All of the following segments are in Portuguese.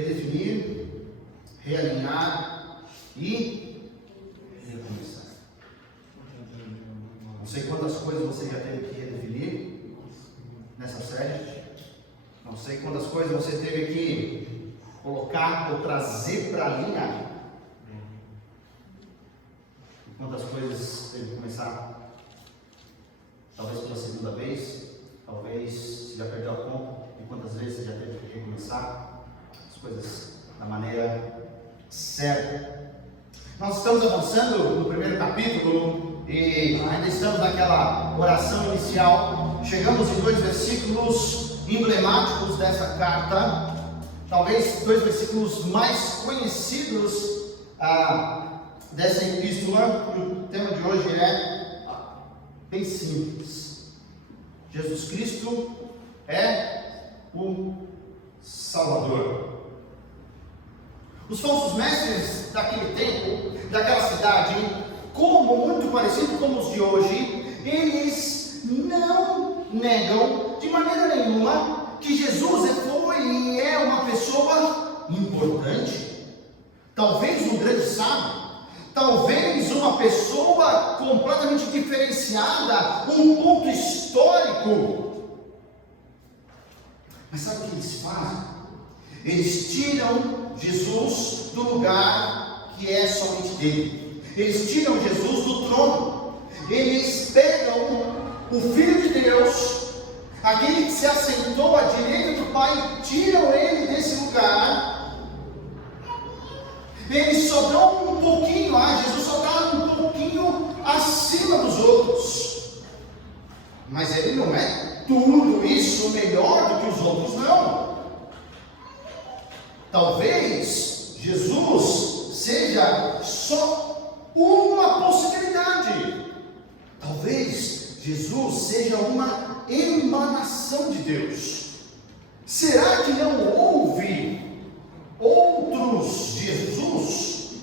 redefinir, realinhar e recomeçar. Não sei quantas coisas você já teve que redefinir nessa série. Não sei quantas coisas você teve que colocar ou trazer para a linha. E quantas coisas teve que começar, talvez pela segunda vez, talvez você já perdeu a conta de quantas vezes você já teve que recomeçar as coisas da maneira certa. Nós estamos avançando no primeiro capítulo e ainda estamos naquela oração inicial. Chegamos em 2 versículos emblemáticos dessa carta, talvez 2 versículos mais conhecidos dessa epístola. O tema de hoje é bem simples: Jesus Cristo é o Salvador. Os falsos mestres daquele tempo, daquela cidade, como muito parecido com os de hoje, eles não negam de maneira nenhuma que Jesus foi e é uma pessoa importante, talvez um grande sábio, talvez uma pessoa completamente diferenciada, um ponto histórico. Mas sabe o que eles fazem? Eles tiram Jesus do lugar que é somente dele. Eles tiram Jesus do trono. Eles pegam o Filho de Deus, aquele que se assentou à direita do Pai, tiram ele desse lugar. Eles só dão um pouquinho a Jesus, só dá um pouquinho acima dos outros. Mas ele não é tudo isso melhor do que os outros, não. Talvez Jesus seja só uma possibilidade. Talvez Jesus seja uma emanação de Deus. Será que não houve outros Jesus?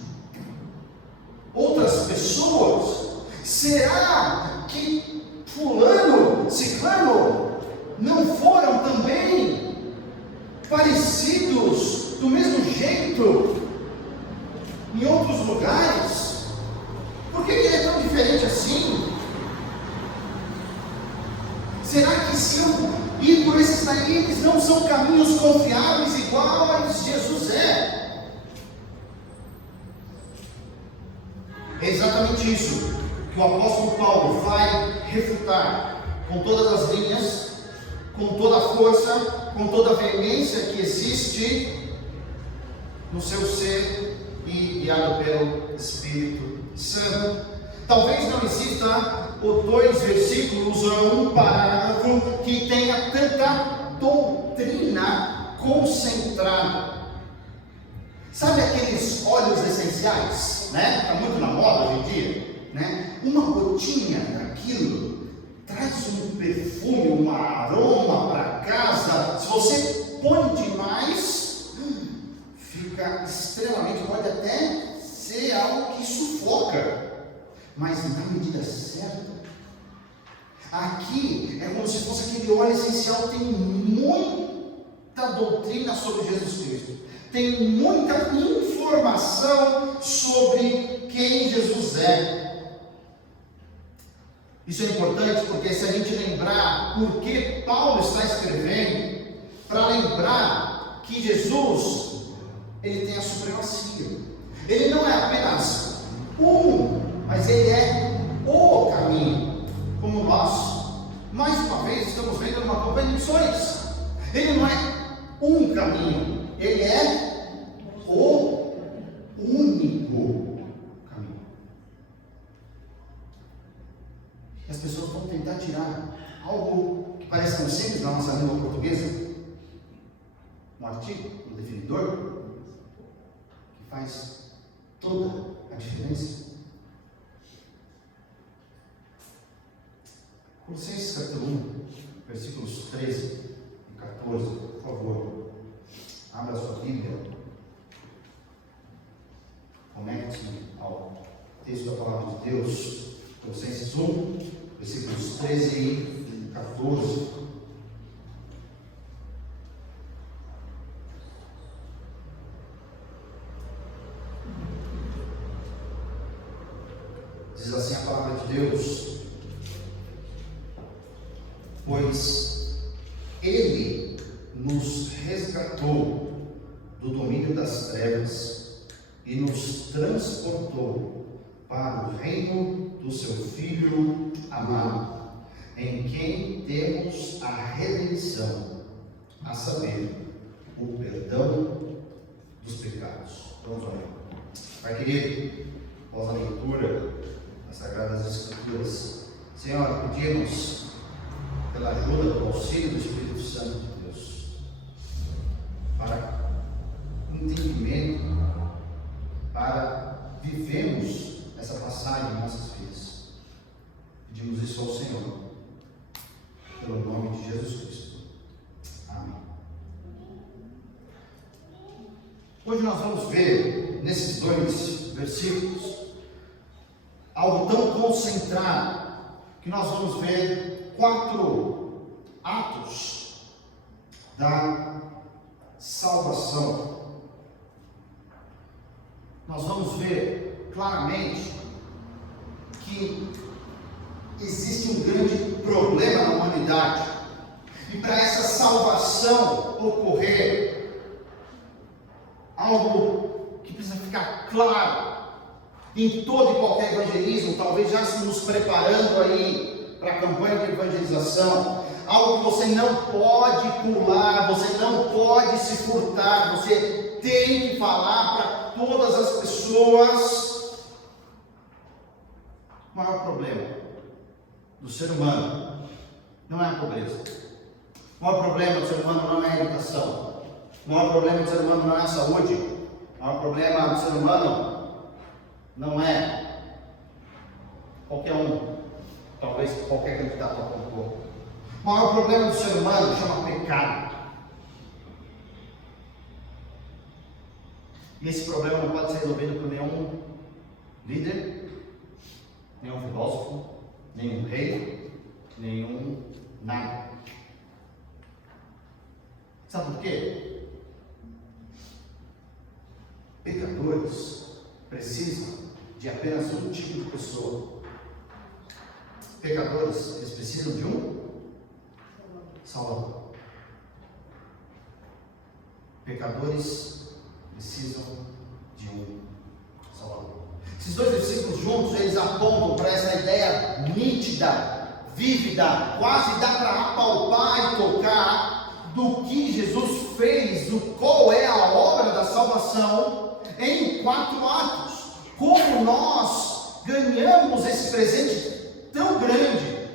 Outras pessoas? Será que fulano, ciclano não foram também parecidos do mesmo jeito em outros lugares? Por que ele é tão diferente assim? Será que se eu ir por esses daí, eles não são caminhos confiáveis iguais Jesus é? É exatamente isso que o apóstolo Paulo vai refutar com todas as linhas, com toda a força, com toda a veemência que existe no seu ser e guiado pelo Espírito Santo. Talvez não exista ou 2 versículos ou um parágrafo que tenha tanta doutrina concentrada. Sabe aqueles óleos essenciais, né? Está muito na moda hoje em dia, né? Uma gotinha daquilo traz um perfume, um aroma para casa. Se você põe demais, fica extremamente, pode até ser algo que sufoca, mas na medida certa. Aqui é como se fosse aquele óleo essencial. Tem muita doutrina sobre Jesus Cristo, tem muita informação sobre quem Jesus é. Isso é importante porque se a gente lembrar por que Paulo está escrevendo, para lembrar que Jesus, ele tem a supremacia. Ele não é apenas mas ele é o caminho, como nós, mais uma vez, estamos vendo numa campanha de missões. Ele não é um caminho, ele é o único caminho. E as pessoas vão tentar tirar algo que parece tão simples na nossa língua portuguesa, um artigo, um definidor, que faz toda a diferença. Colossenses capítulo 1, versículos 13 e 14, por favor, abra a sua Bíblia, conecte-se ao texto da palavra de Deus. Colossenses 1, versículos 13 e 14. Diz assim a palavra de Deus: pois Ele nos resgatou do domínio das trevas e nos transportou para o reino do seu Filho amado, em quem temos a redenção, a saber, o perdão dos pecados. Vamos orar. Pai querido, após a leitura das Sagradas Escrituras, Senhor, pedimos pela ajuda, pelo auxílio do Espírito Santo de Deus, para entendimento, para vivermos essa passagem em nossas vidas. Pedimos isso ao Senhor, pelo nome de Jesus Cristo. Amém. Hoje nós vamos ver, nesses 2 versículos, algo tão concentrado, que nós vamos ver 4 atos da salvação. Nós vamos ver claramente que existe um grande problema na humanidade, e para essa salvação ocorrer, algo que precisa ficar claro em todo e qualquer evangelismo, talvez já se nos preparando aí para a campanha de evangelização, algo que você não pode pular, você não pode se furtar, você tem que falar para todas as pessoas. O maior problema do ser humano não é a pobreza. O maior problema do ser humano não é a educação. O maior problema do ser humano não é a saúde. O maior problema do ser humano não é qualquer um, talvez qualquer candidato a concurso. O maior problema do ser humano chama pecado. E esse problema não pode ser resolvido por nenhum líder, nenhum filósofo, nenhum rei, nenhum nada. Sabe por quê? Pecadores precisam de apenas um tipo de pessoa. Pecadores, eles precisam de um Salvador. Pecadores precisam de um Salvador. Esses 2 versículos juntos, eles apontam para essa ideia nítida, vívida, quase dá para apalpar e tocar do que Jesus fez, do qual é a obra da salvação, em 4 atos. Como nós ganhamos esse presente tão grande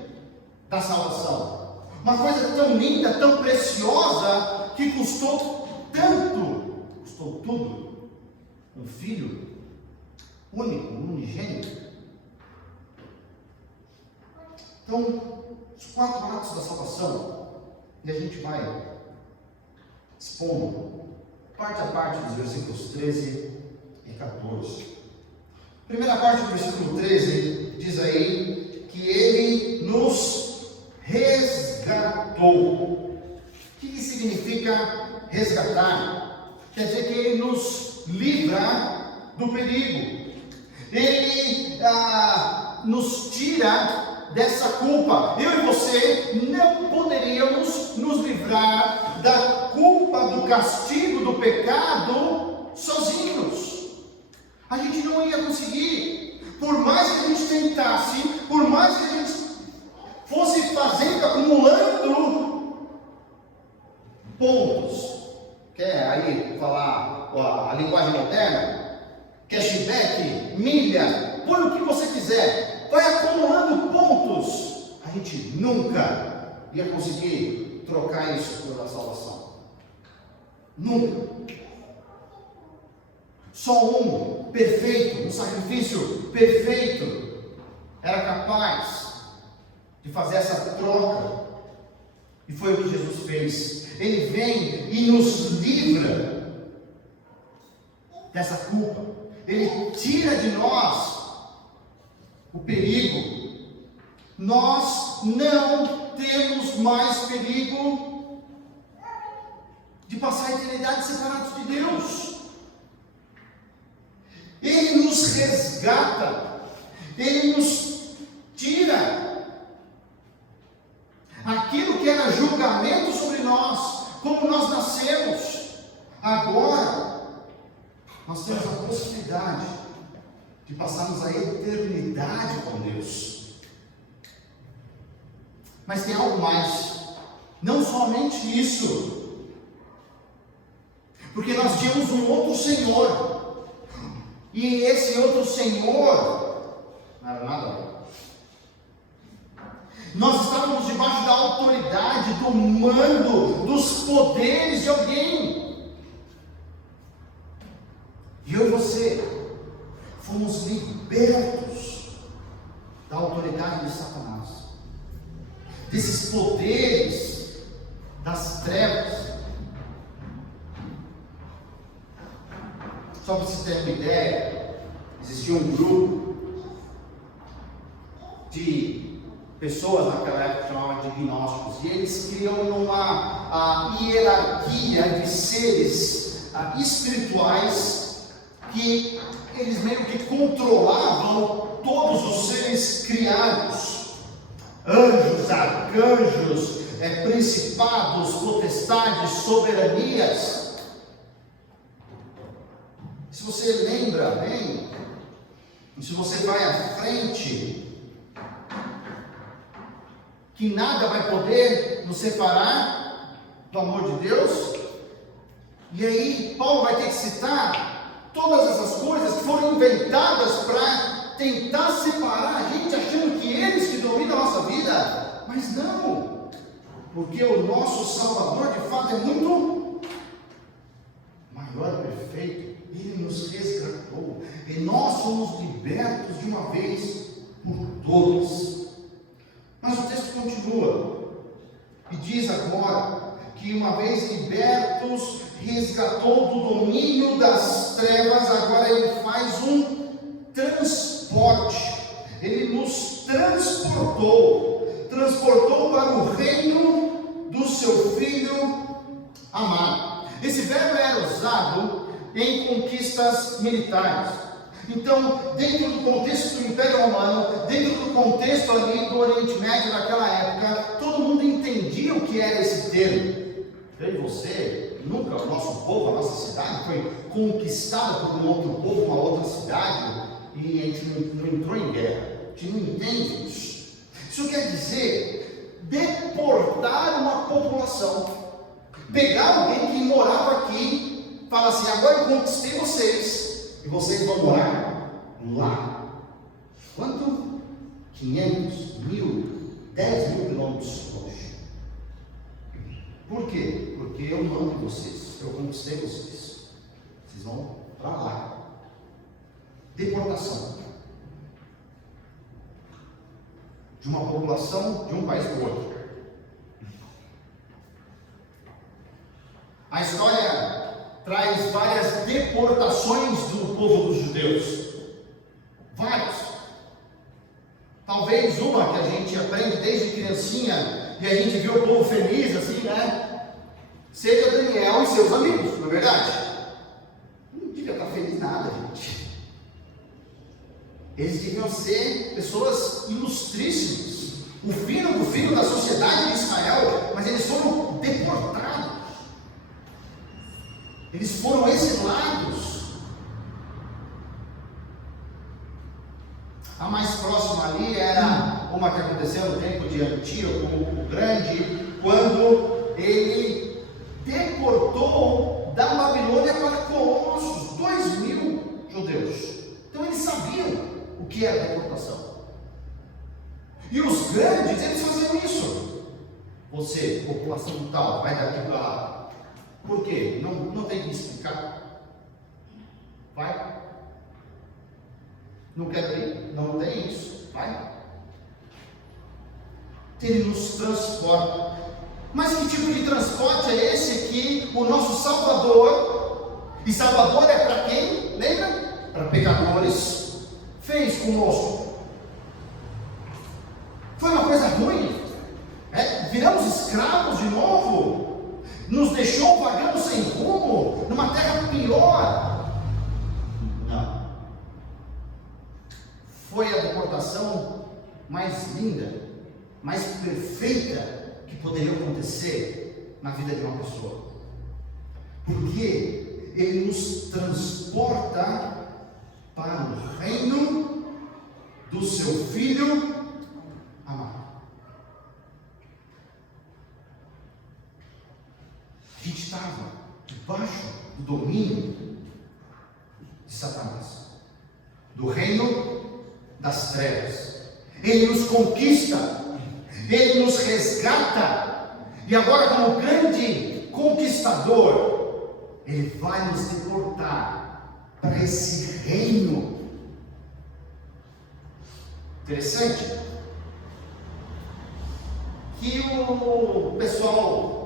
da salvação, uma coisa tão linda, tão preciosa, que custou tanto, custou tudo, um filho único, unigênito. Então, os 4 atos da salvação, e a gente vai expondo parte a parte dos versículos 13 e 14. Primeira parte do versículo 13 diz aí que Ele nos resgatou. O que significa resgatar? Quer dizer que Ele nos livra do perigo. Ele nos tira dessa culpa. Eu e você não poderíamos nos livrar da culpa, do castigo, do pecado sozinhos. A gente não ia conseguir. Por mais que a gente tentasse, por mais que a gente fosse fazendo, acumulando pontos. Quer aí falar a linguagem moderna? Cashback, milha, põe o que você quiser. Vai acumulando pontos. A gente nunca ia conseguir trocar isso pela salvação. Nunca. Só um perfeito, um sacrifício perfeito, era capaz de fazer essa troca. E foi o que Jesus fez. Ele vem e nos livra dessa culpa. Ele tira de nós o perigo. Nós não temos mais perigo de passar a eternidade separados de Deus. Ele nos resgata. Ele nos tira aquilo que era julgamento sobre nós, como nós nascemos. Agora, nós temos a possibilidade de passarmos a eternidade com Deus. Mas tem algo mais, não somente isso, porque nós tínhamos um outro Senhor, e esse outro Senhor não era nada. Nós estávamos debaixo da autoridade, do mando, dos poderes de alguém. E eu e você fomos libertos da autoridade de Satanás, desses poderes das trevas. Só para você ter uma ideia, existia um grupo de pessoas naquela época que chamavam de gnósticos, e eles criam uma hierarquia de seres espirituais, que eles meio que controlavam todos os seres criados, anjos, arcanjos, principados, potestades, soberanias. Se você lembra bem, e se você vai à frente, que nada vai poder nos separar do amor de Deus. E aí Paulo vai ter que citar todas essas coisas que foram inventadas para tentar separar a gente, achando que eles que dominam a nossa vida. Mas não, porque o nosso Salvador de fato é muito maior, perfeito. Ele nos resgatou e nós fomos libertos de uma vez por todas. Mas o texto continua e diz agora que, uma vez libertos, resgatou do domínio das trevas. Agora ele faz um transporte, ele nos transportou para o reino do seu Filho amado. Esse verbo era usado em conquistas militares. Então, dentro do contexto do Império Romano, dentro do contexto ali do Oriente Médio daquela época, todo mundo entendia o que era esse termo. Eu e você, nunca o nosso povo, a nossa cidade foi conquistada por um outro povo, uma outra cidade, e a gente não entrou em guerra. A gente não entende isso. Isso quer dizer deportar uma população, pegar alguém que morava aqui, falar assim: agora eu conquistei vocês, e vocês vão morar lá. Quanto? 500, 1000, 10 mil quilômetros longe. Por quê? Porque eu mando vocês, eu conquistei vocês. Vocês vão para lá. Deportação de uma população de um país para o outro. A história traz várias deportações do povo dos judeus. Várias. Talvez uma que a gente aprende desde criancinha e a gente vê o povo feliz assim, né? Seja Daniel e seus amigos, não é verdade? Não devia estar feliz nada, gente. Eles deviam ser pessoas ilustríssimas, o fino do fino da sociedade de Israel, mas eles foram deportados. Eles foram exilados. A mais próxima ali era uma que aconteceu no tempo de Antíoco o Grande, quando ele deportou da Babilônia para Colossos 2.000 judeus. Então eles sabiam o que era deportação. E os grandes, eles faziam isso. Você, população tal, vai daqui para lá. Por quê? Não tem que explicar. Vai. Não quer ir? Não tem isso. Vai. Ele nos transporta. Mas que tipo de transporte é esse que o nosso Salvador, e Salvador é para quem? Lembra? Para pecadores, fez conosco. Foi uma coisa ruim. Viramos escravos de novo. Nos deixou vagando sem rumo, numa terra pior. Não. foi a deportação mais linda, mais perfeita que poderia acontecer na vida de uma pessoa. Porque ele nos transporta para o reino do seu Filho amado. A gente estava debaixo do domínio de Satanás, do reino das trevas. Ele nos conquista, ele nos resgata, e agora, como grande conquistador, ele vai nos deportar para esse reino. Interessante que o pessoal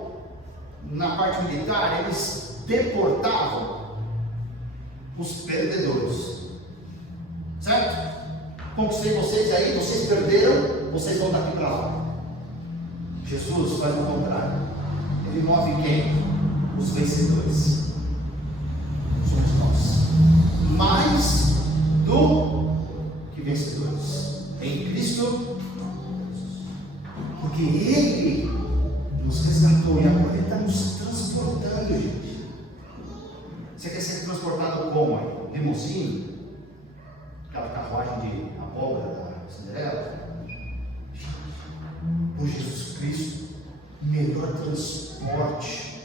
na parte militar, eles deportavam os perdedores, certo? Conquistei vocês aí, vocês perderam, vocês vão daqui para lá. Jesus faz o contrário, ele move quem? Os vencedores. Somos nós, mais do que vencedores em Cristo, porque ele nos resgatou e agora ele está nos transportando, gente. Você quer ser transportado como? Limusine? Aquela carruagem de abóbora da Cinderela? Por Jesus Cristo, melhor transporte.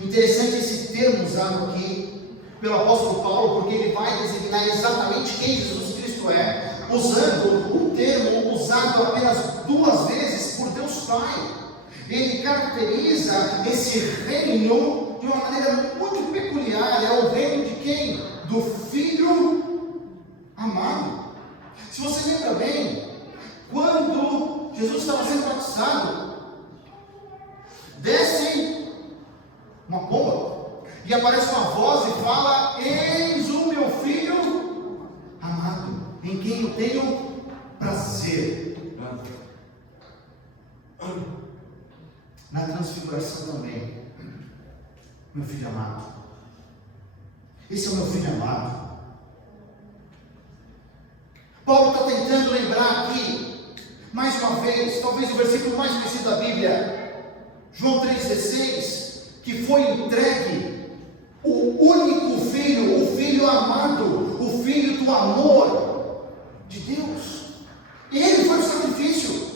Interessante esse termo usado aqui pelo apóstolo Paulo, porque ele vai designar exatamente quem Jesus Cristo é, usando um termo usado apenas 2 vezes por Deus Pai. Ele caracteriza esse reino de uma maneira muito peculiar. É o reino de quem? Do Filho amado. Se você lembra bem, quando Jesus estava sendo batizado, desce uma pomba e aparece uma voz e fala: eis o meu Filho amado, em quem eu tenho prazer. Na transfiguração também, meu filho amado, esse é o meu filho amado. Paulo está tentando lembrar aqui, mais uma vez, talvez o versículo mais conhecido da Bíblia, João 3,16, que foi entregue o único filho, o filho amado, o filho do amor de Deus. E ele foi o sacrifício.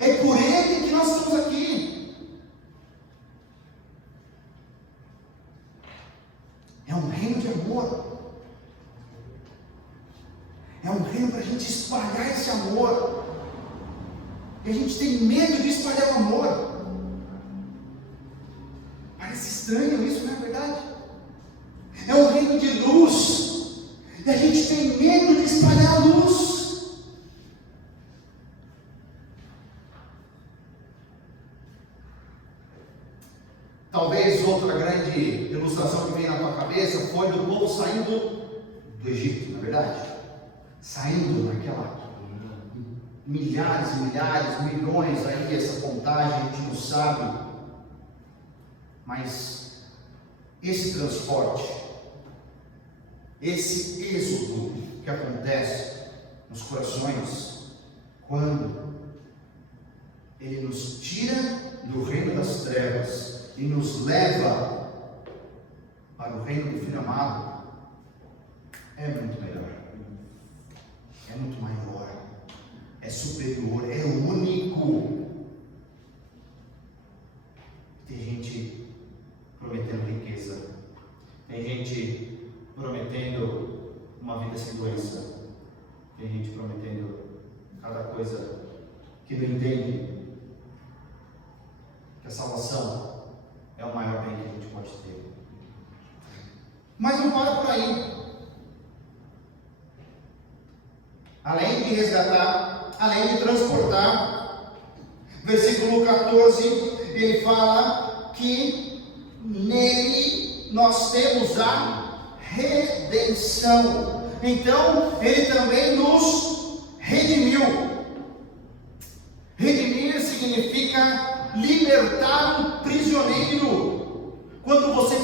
É por ele que nós estamos aqui. É um reino de amor. É um reino para a gente espalhar esse amor. E a gente tem medo de espalhar o amor. Parece estranho isso, não é verdade? É um reino de luz. E a gente tem medo de espalhar a luz. Talvez outra grande ilustração que vem na tua cabeça foi do povo saindo do Egito, não é verdade? Saindo naquela milhares e milhares, milhões aí, essa contagem a gente não sabe. Mas esse transporte, esse êxodo que acontece nos corações, quando ele nos tira do reino das trevas e nos leva para o reino do Filho amado, é muito melhor, é muito maior, é superior, é único. Tem gente prometendo riqueza, tem gente prometendo uma vida sem doença, tem gente prometendo cada coisa que não entende que a salvação é o maior bem que a gente pode ter. Mas não para por aí. Além de resgatar, além de transportar, versículo 14, ele fala que nele nós temos a redenção. Então, ele também nos redimiu. Redimir significa libertar um prisioneiro. Quando você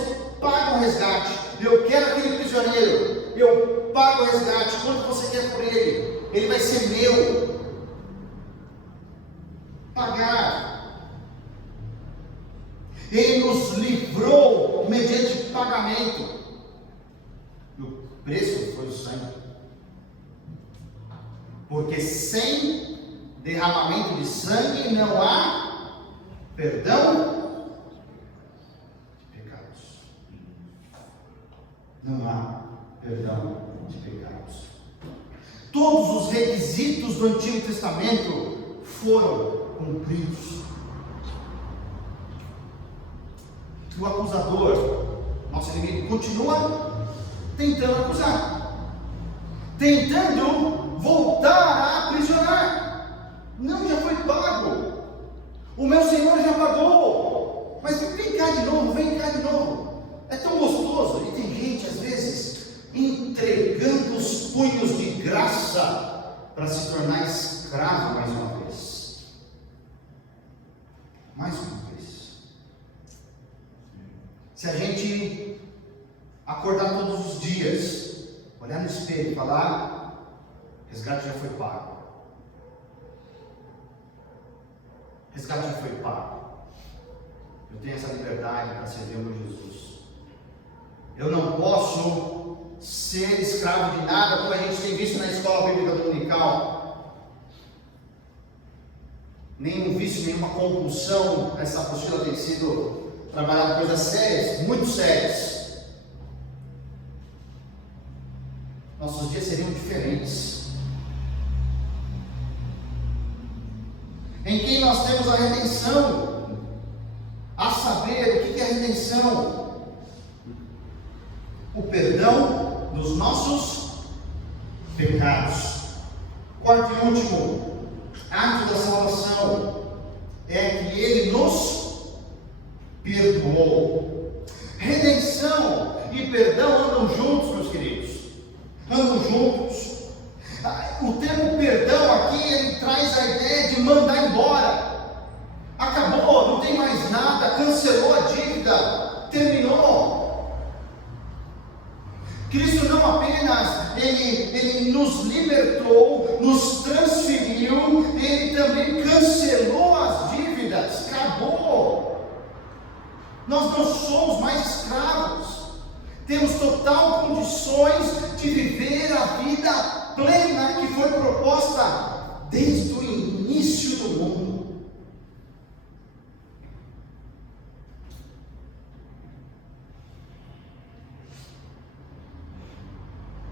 paga um resgate, eu quero aquele prisioneiro, eu pago o resgate, quanto você quer por ele? Ele vai ser meu. Pagar. Ele nos livrou mediante pagamento. E o preço foi o sangue. Porque sem derramamento de sangue não há perdão de pecados. Não há perdão de pecados. Todos os requisitos do Antigo Testamento foram cumpridos. O acusador, nosso inimigo, continua tentando acusar, tentando voltar a aprisionar. Não, já foi pago. O meu Senhor já pagou. Mas vem cá de novo, vem cá de novo. É tão gostoso. E tem gente, às vezes, entregando os punhos de graça para se tornar escravo mais uma vez. Mais uma vez. Se a gente acordar todos os dias, olhar no espelho e falar, resgate já foi pago. Resgate já foi pago. Eu tenho essa liberdade para servir o meu Jesus. Eu não posso ser escravo de nada, como a gente tem visto na escola bíblica dominical. Nenhum vício, nenhuma compulsão. Essa apostila tem sido trabalhada coisas sérias, muito sérias. Nossos dias seriam diferentes. Em quem nós temos a redenção, a saber o que é a redenção? O perdão dos nossos pecados. Quarto e último ato da salvação é que Ele nos perdoou. Redenção e perdão andam juntos, meus queridos. Andam juntos. O termo perdão aqui, ele traz a ideia de mandar embora. Acabou, não tem mais nada, cancelou a dívida, terminou. Cristo não apenas ele nos libertou, nos transferiu, ele também cancelou as dívidas, acabou. Nós não somos mais escravos. Temos total condições de viver a vida plena que foi proposta desde o início do mundo.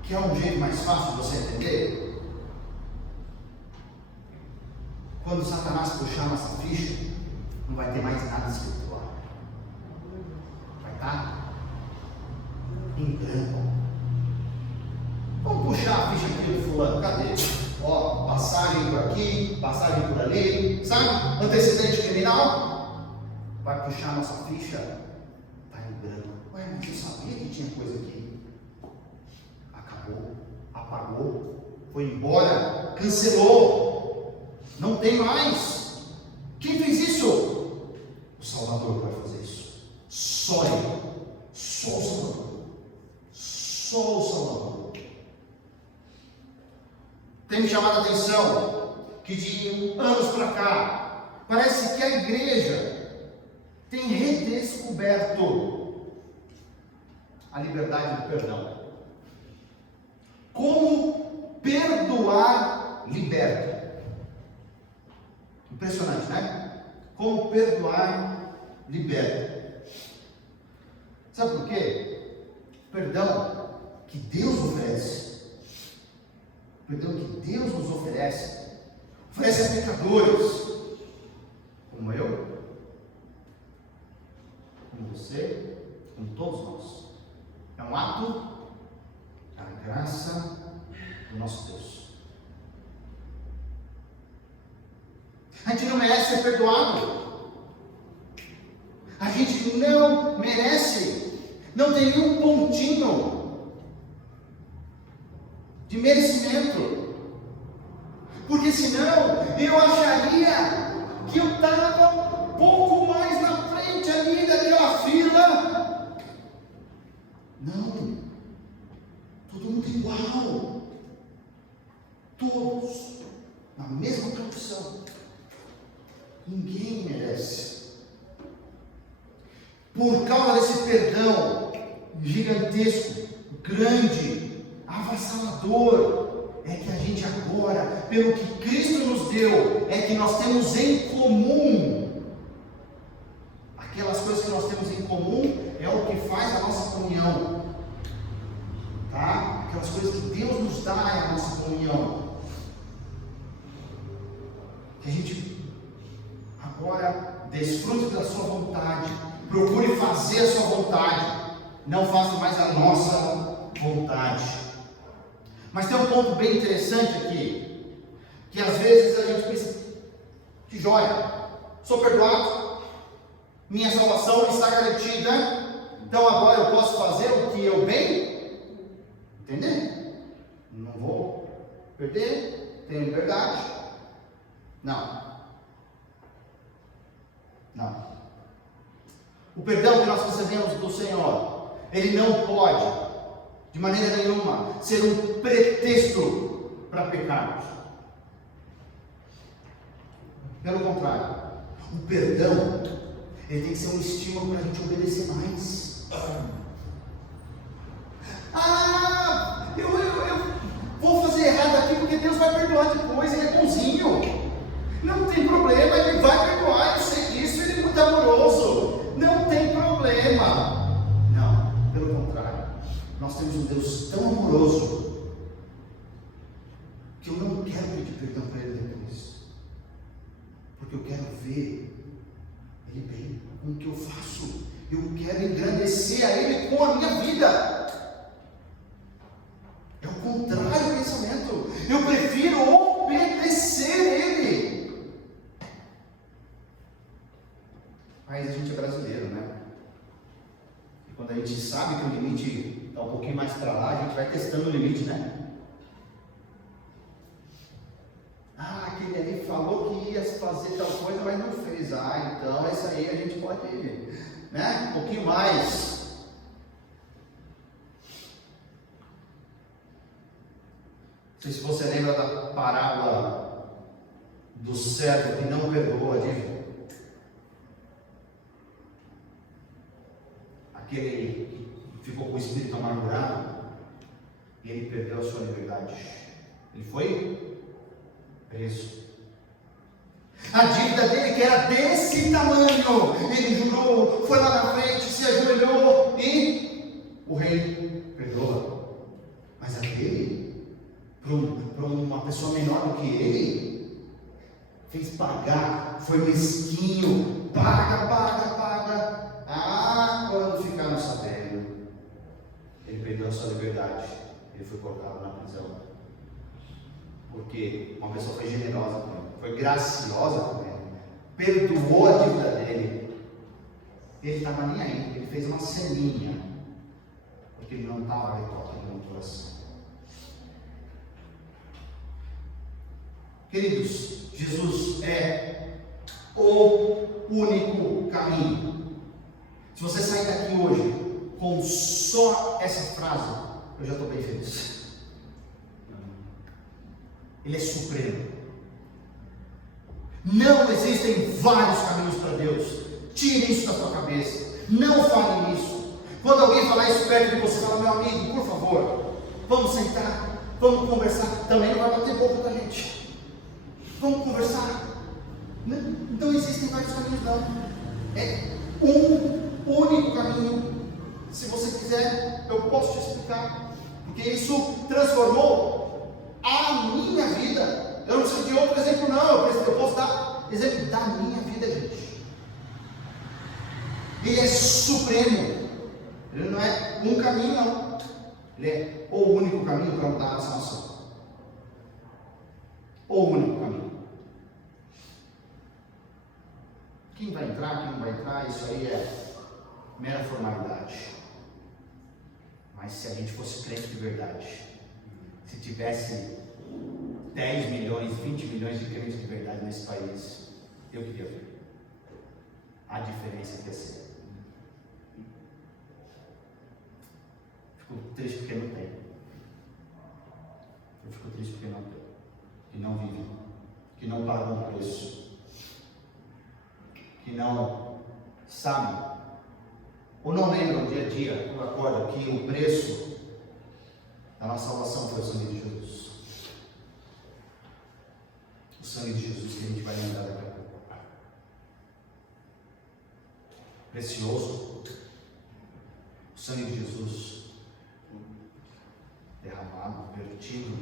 Quer um jeito mais fácil de você entender? Quando Satanás puxar nossa ficha, não vai ter mais nada escrito lá. Vai estar em branco. Vamos puxar a ficha aqui do fulano, cadê? Ó, passagem por aqui, passagem por ali, sabe? Antecedente criminal. Vai puxar a nossa ficha, está em branco. Ué, mas eu sabia que tinha coisa aqui. Acabou, apagou, foi embora, cancelou. Não tem mais. Quem fez isso? O Salvador vai fazer isso. Só Ele. Só o Salvador. Só o Salvador. Tem me chamado a atenção que de anos para cá, parece que a igreja tem redescoberto a liberdade do perdão. Como perdoar liberta. Impressionante, né? Como perdoar liberta. Sabe por quê? Perdão que Deus oferece. Perdão que Deus nos oferece a pecadores, como eu, como você, como todos nós. É um ato da graça do nosso Deus. A gente não merece ser perdoado. A gente não merece. Não tem nenhum pontinho de merecimento, porque senão eu acharia que eu estava um pouco mais na frente ali daquela fila. Não, todo mundo todos na mesma condição. Ninguém merece. Por causa desse perdão gigantesco, grande, avassalador, é que a gente agora, pelo que Cristo nos deu, é que nós temos em comum. Aquelas coisas que nós temos em comum é o que faz a nossa comunhão. Tá? Aquelas coisas que Deus nos dá é a nossa comunhão. Que a gente agora desfrute da sua vontade, procure fazer a sua vontade, não faça mais a nossa vontade. Mas tem um ponto bem interessante aqui, que às vezes a gente pensa, que joia, sou perdoado, minha salvação está garantida, então agora eu posso fazer o que eu bem entender, não vou perder, tenho liberdade. Não. O perdão que nós recebemos do Senhor, ele não pode, de maneira nenhuma, ser um pretexto para pecarmos. Pelo contrário, o perdão, ele tem que ser um estímulo para a gente obedecer mais. Eu vou fazer errado aqui porque Deus vai perdoar depois, ele é bonzinho. Não tem problema, ele vai perdoar, eu sei disso, ele é muito amoroso. Não tem problema. Não, pelo contrário. Nós temos um Deus tão amoroso que eu não quero pedir perdão para ele depois. Porque eu quero ver ele bem com o que eu faço. Eu quero engrandecer a ele com a minha vida. É o contrário do pensamento. Eu prefiro obedecer ele. Mas a gente é brasileiro, né? E quando a gente sabe que o limite está um pouquinho mais para lá, a gente vai testando o limite, né? Aquele ali falou que ia fazer tal coisa, mas não fez. Então essa aí a gente pode ir, né? Um pouquinho mais. Não sei se você lembra da parábola do servo que não perdoou a dívida. Aquele que ficou com o espírito amargurado e ele perdeu a sua liberdade. Ele foi preso. A dívida dele, que era desse tamanho, ele jurou, foi lá na frente, se ajoelhou e o rei perdoa. Mas aquele, para uma pessoa menor do que ele, fez pagar, foi mesquinho, paga. Quando ficaram sabendo, ele perdeu a sua liberdade, ele foi colocado na prisão. Porque uma pessoa foi generosa com ele, foi graciosa com ele, perdoou a dívida dele. Ele estava nem aí, ele fez uma ceninha, porque ele não estava retornando no coração. Queridos, Jesus é o único caminho. Se você sair daqui hoje com só essa frase, eu já estou bem feliz. Ele é supremo. Não existem vários caminhos para Deus. Tire isso da sua cabeça. Não fale nisso. Quando alguém falar isso perto de você, fala: meu amigo, por favor, vamos sentar, vamos conversar. Também não vai bater boca da gente. Vamos conversar. Não existem vários caminhos, não. É um único caminho. Se você quiser, eu posso te explicar. Porque isso transformou a minha vida. Eu não preciso de outro exemplo, não. Eu posso dar exemplo da minha vida, gente. Ele é supremo. Ele não é um caminho, não. Ele é o único caminho para mudar a salvação. O único caminho. Quem vai entrar, quem não vai entrar, isso aí é mera formalidade. Mas se a gente fosse crente de verdade, se tivesse 10 milhões, 20 milhões de crentes de verdade nesse país, eu queria ver a diferença que ia ser. Fico triste porque não tem. Eu fico triste porque não tem. que não vivem, que não pagam o preço, que não sabem, ou não lembram dia a dia, quando acorda, que o preço da nossa salvação foi o sangue de Jesus. O sangue de Jesus que a gente vai lembrar daqui a pouco. Precioso. O sangue de Jesus derramado, vertido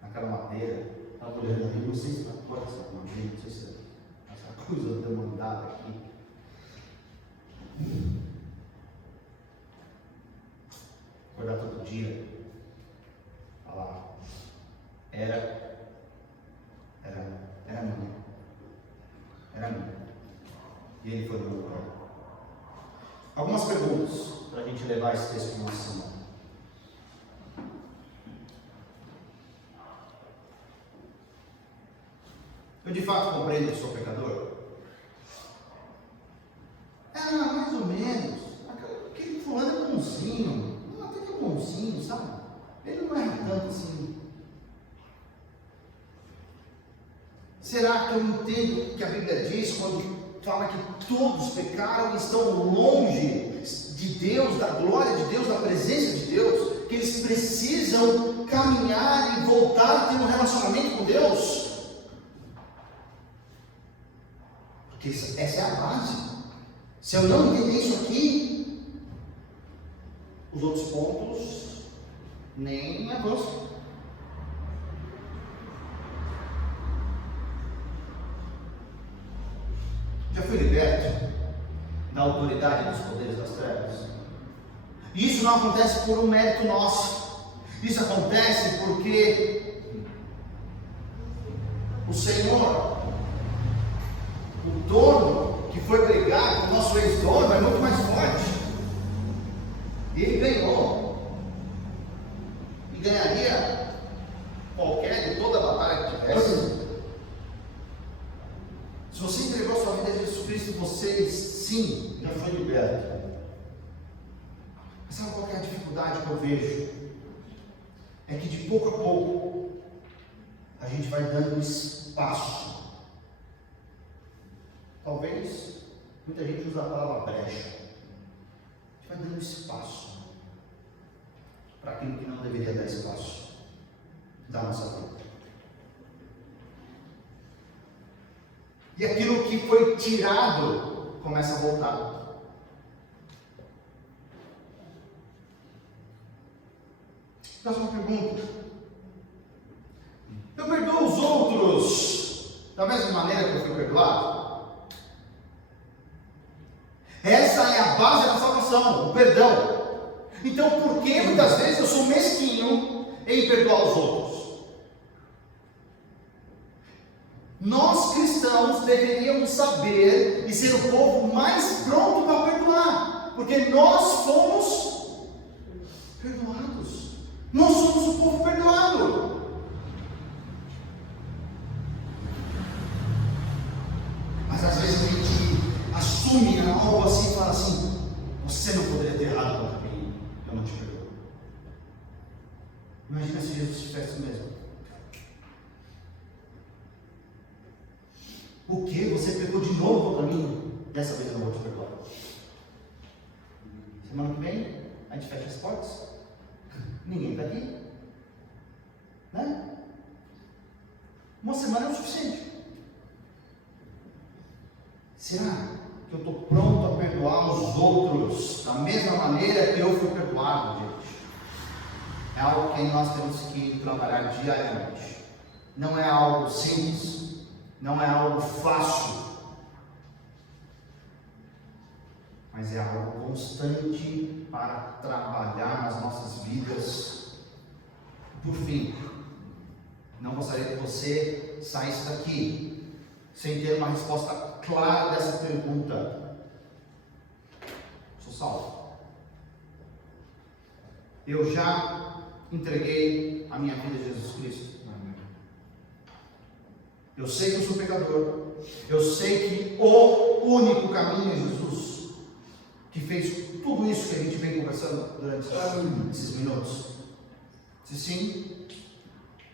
naquela madeira. Estava olhando ali, não sei se pode essa madeira, não sei se essa coisa demandada aqui. Acordar todo dia, falar, era minha. E ele foi no meu lugar. Algumas perguntas para a gente levar esse texto para uma semana. Eu de fato compreendo que sou pecador? Mais ou menos. Aquele fulano é bonzinho. Até que é bonzinho, sabe? Ele não erra tanto assim. Será que eu entendo o que a Bíblia diz quando fala que todos pecaram e estão longe de Deus, da glória de Deus, da presença de Deus, que eles precisam caminhar e voltar a ter um relacionamento com Deus? Porque essa é a base. Se eu não entender isso aqui, os outros pontos nem avançam. Já fui liberto da autoridade dos poderes das trevas. E isso não acontece por um mérito nosso. Isso acontece porque o Senhor, o dono que foi brigar com o nosso ex-dono, é muito mais forte. E ele ganhou. E ganharia qualquer de toda a batalha que tivesse. Se você entregou a sua vida a Jesus Cristo, você sim já foi liberto. Mas sabe qual é a dificuldade que eu vejo? É que de pouco a pouco a gente vai dando espaço. Talvez muita gente usa a palavra brecha. A gente vai dando espaço para aquilo que não deveria dar espaço da nossa vida. E aquilo que foi tirado começa a voltar. Próxima pergunta. Eu perdoo os outros da mesma maneira que eu fui perdoado? Essa é a base da salvação, o perdão. Então, por que muitas vezes eu sou mesquinho em perdoar os outros? Nós cristãos deveríamos saber e ser o povo mais pronto para perdoar, porque nós fomos perdoados. Nós somos o povo perdoado. Mas às vezes a gente assume algo assim e fala assim: você não poderia ter errado contra mim, eu não te perdoo. Imagina se Jesus tivesse mesmo. O que? Você pecou de novo contra mim? Dessa vez eu não vou te perdoar. Semana que vem, a gente fecha as portas. Ninguém está aqui. Né? Uma semana é o suficiente. Será que eu estou pronto a perdoar os outros da mesma maneira que eu fui perdoado, gente? É algo que nós temos que trabalhar diariamente. Não é algo simples. Não é algo fácil, mas é algo constante para trabalhar nas nossas vidas. Por fim, não gostaria que você saísse daqui sem ter uma resposta clara dessa pergunta: sou salvo? Eu já entreguei a minha vida a Jesus Cristo? Eu sei que eu sou pecador. Eu sei que o único caminho é Jesus, que fez tudo isso que a gente vem conversando durante esses minutos. Se sim,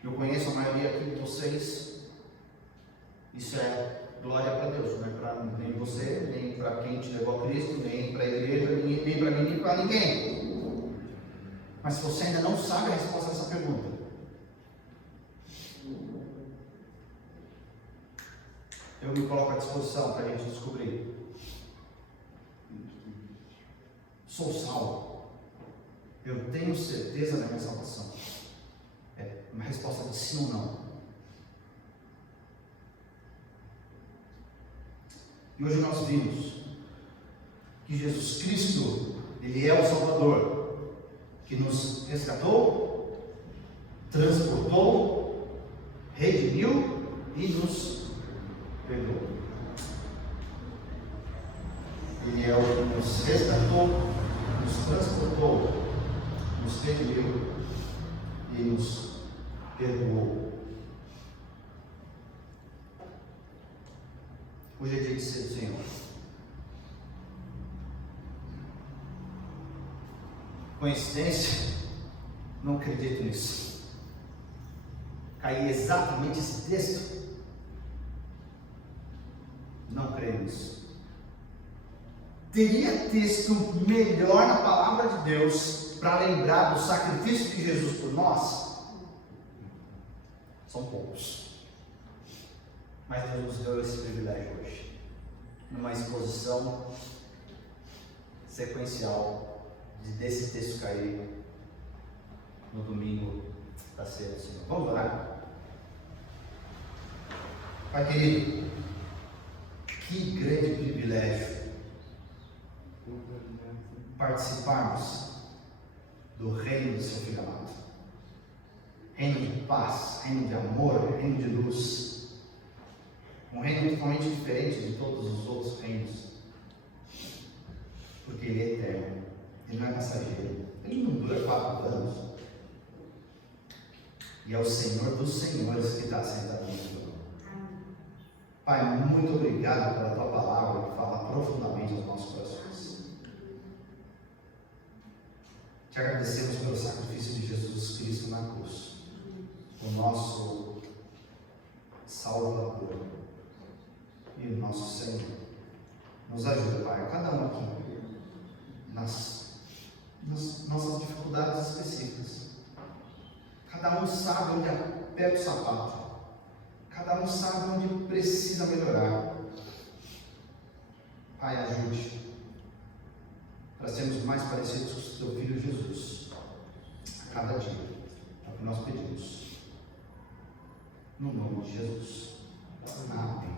Eu conheço a maioria aqui de vocês. Isso é glória para Deus, não é para nem você, nem para quem te levou a Cristo, nem para a igreja, nem para mim, nem para ninguém. Mas se você ainda não sabe a resposta a essa pergunta, eu me coloco à disposição para a gente descobrir. Sou salvo. Eu tenho certeza da minha salvação. É uma resposta de sim ou não. E hoje nós vimos que Jesus Cristo, Ele é o Salvador, que nos resgatou, transportou, redimiu e nos perdoou. Ele é o que nos resgatou, nos transportou, nos redimiu e nos perdoou. Hoje é dia de ser do Senhor. Coincidência? Não acredito nisso. Caí exatamente esse texto? Não creio nisso. Teria texto melhor na palavra de Deus para lembrar do sacrifício de Jesus por nós? São poucos. Mas Deus nos deu esse privilégio hoje, numa exposição sequencial desse texto cair no domingo da ceia do Senhor. Vamos orar? Pai querido, que grande privilégio participarmos do reino do seu Filho amado. Reino de paz, reino de amor, reino de luz. Um reino totalmente diferente de todos os outros reinos, porque Ele é eterno, Ele não é passageiro, Ele não dura 4 anos, e é o Senhor dos Senhores que está sentado no trono. Pai, muito obrigado pela Tua palavra que fala profundamente aos nossos corações. Te agradecemos pelo sacrifício de Jesus Cristo na cruz, o nosso Salvador e o nosso Senhor. Nos ajuda, Pai, cada um aqui, nas nossas dificuldades específicas. Cada um sabe onde aperta o sapato. Cada um sabe onde precisa melhorar. Pai, ajude para sermos mais parecidos com o Teu Filho Jesus a cada dia. É o que nós pedimos. No nome de Jesus. Amém.